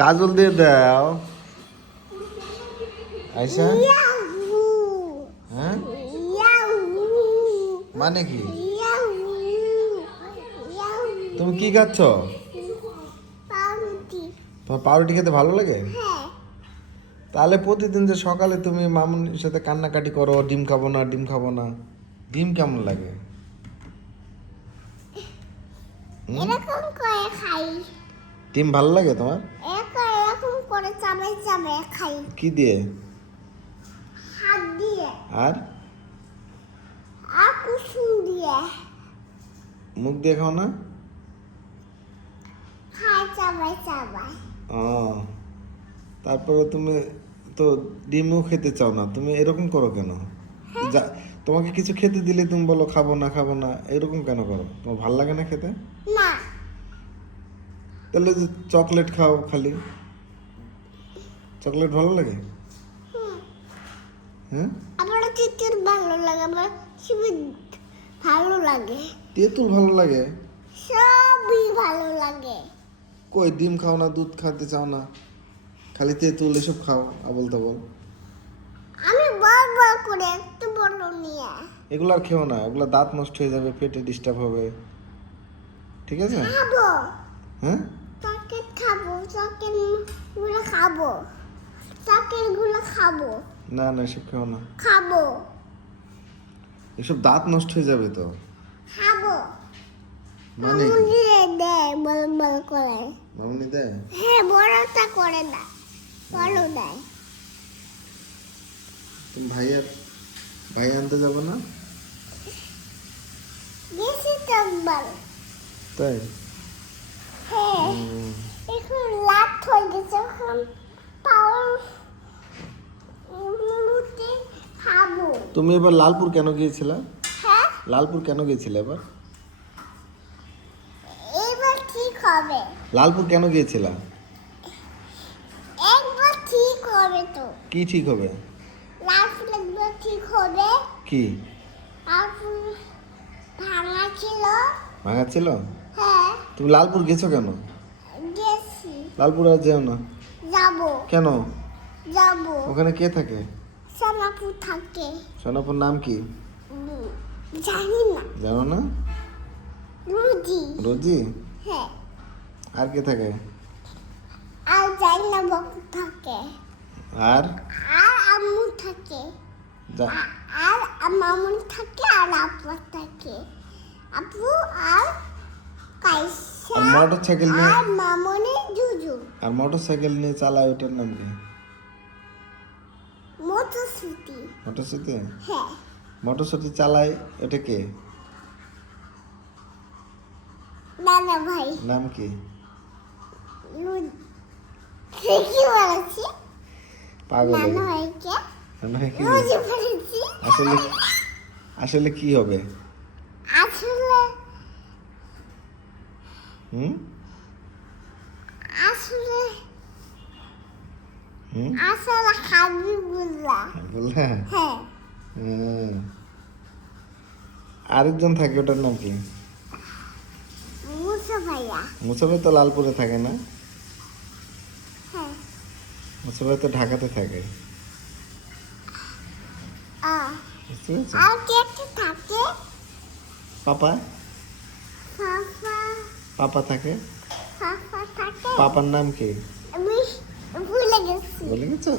কাজল দিয়ে দাও আয়শা। হ্যাঁ মানে কি? তুমি কি খাচ্ছ? তোমার পাউরুটি খেতে ভালো লাগে? তাহলে প্রতিদিন যে সকালে তুমি মামুনির সাথে কান্নাকাটি করো, ডিম খাবো না, ডিম খাবো না, ডিম কেমন লাগে? এরকম করে খাই। ডিম ভালো লাগে তোমার? এরকম করে চাবাই চাবাই খাই। কি দিয়ে? হাত দিয়ে। আর কুসুম দিয়ে। মুখ দিয়ে খাও না? খাই চাবাই চাবাই। ও, তারপরে তুমি তো ডিমও খেতে চাও না, তুমি এরকম করো কেন? যা, তোমাকে কিছু খেতে দিলে তুমি বলো খাবো না খাবো না, এরকম কেন করো? তোমার ভালো লাগে না খেতে? না। তাহলে চকলেট খাও খালি। চকলেট ভালো লাগে? হ্যাঁ, আমার চিচির ভালো লাগে, আমার সবই ভালো লাগে, তেঁতুল ভালো লাগে? সবই ভালো লাগে। কই ডিম খাও না, দুধ খেতে চাও না, খালি তেঁতুল এসব খাও আবল তাবল। আমি বারবার করে একটু বড় নিয়ে এগুলো আর খেও না, এগুলো দাঁত নষ্ট হয়ে যাবে, পেটে ডিস্টার্ব হবে, ঠিক আছে? খাবো। হ্যাঁ, চকলেট খাবো, চকলেট গুলো খাবো, চকলেট গুলো খাবো, না না এসব খেও না, খাবো, এসব দাঁত নষ্ট হয়ে যাবে তো। খাবো। মানে কি? মুড়িয়ে দেয় বল বল করে। মামনি দেয়? হ্যাঁ, বড়টা করে না, বড় দেয়। তুমি ভাই আনতে যাবো না? গেছি তো একবার। তাই? হ্যাঁ, এখন লাট হয়ে গেছে, এখন পাওয়ার মুড়িতে খাবো। তুমি এবার লালপুর কেন গিয়েছিলে? হ্যাঁ, লালপুর কেন গিয়েছিলে এবার? এবার ঠিক হবে, লালপুর কেন গিয়েছিলা? একবার ঠিক হবে তো। কি ঠিক হবে? লাস্ট একবার ঠিক হবে। কি তারপর ভাঙা ছিল। ভাঙা ছিল? হ্যাঁ, তুমি লালপুর গেছো কেন? গেছি। লালপুর আর যেও না। যাবো কেন? যাবো। ওখানে কে থাকে? সোনাপুর থাকে। সোনাপুর নাম কি? জানি না। জানো না? রুজি। রোজি? হ্যাঁ, আর কে থাকে? আর জানি না বাবু থাকে। আর আর আম্মু থাকে। যা- আর মামুন থাকে, আর আপু থাকে। আপু আর কাইসা আর মোটর সাইকেল নিয়ে আর মামুনি জুজু। আর মোটর সাইকেল নিয়ে চালায়, ওটার নাম কি? মটরশুটি। মোটরসাইকেল? হ্যাঁ, মোটরসাইকেল চালায়, এটা কে? দাদা ভাই। নাম কি? ঠিকই বলেছি। পাগল নানা হয়ে- ভাইকে নানা ভাই কি? রুজি বলেছি। আসলে আসলে কি হবে? আসলে হুম আসলে হুম আসলে হাবিবুল্লাহ। বললে? হ্যাঁ, হুম। আরেকজন থাকে, ওটার নাম কি? মুসা ভাইয়া। মুসাফে তো লালপুরে থাকে না? হ্যাঁ, মুসাফে তো ঢাকাতে থাকে, বুঝতে পেরেছো? আর কে কে থাকে? পাপা ফাফা। পাপা থাকে। ফাফা থাকে। পাপার নাম কি আমি ভুলে গেছি। বলে গেছো?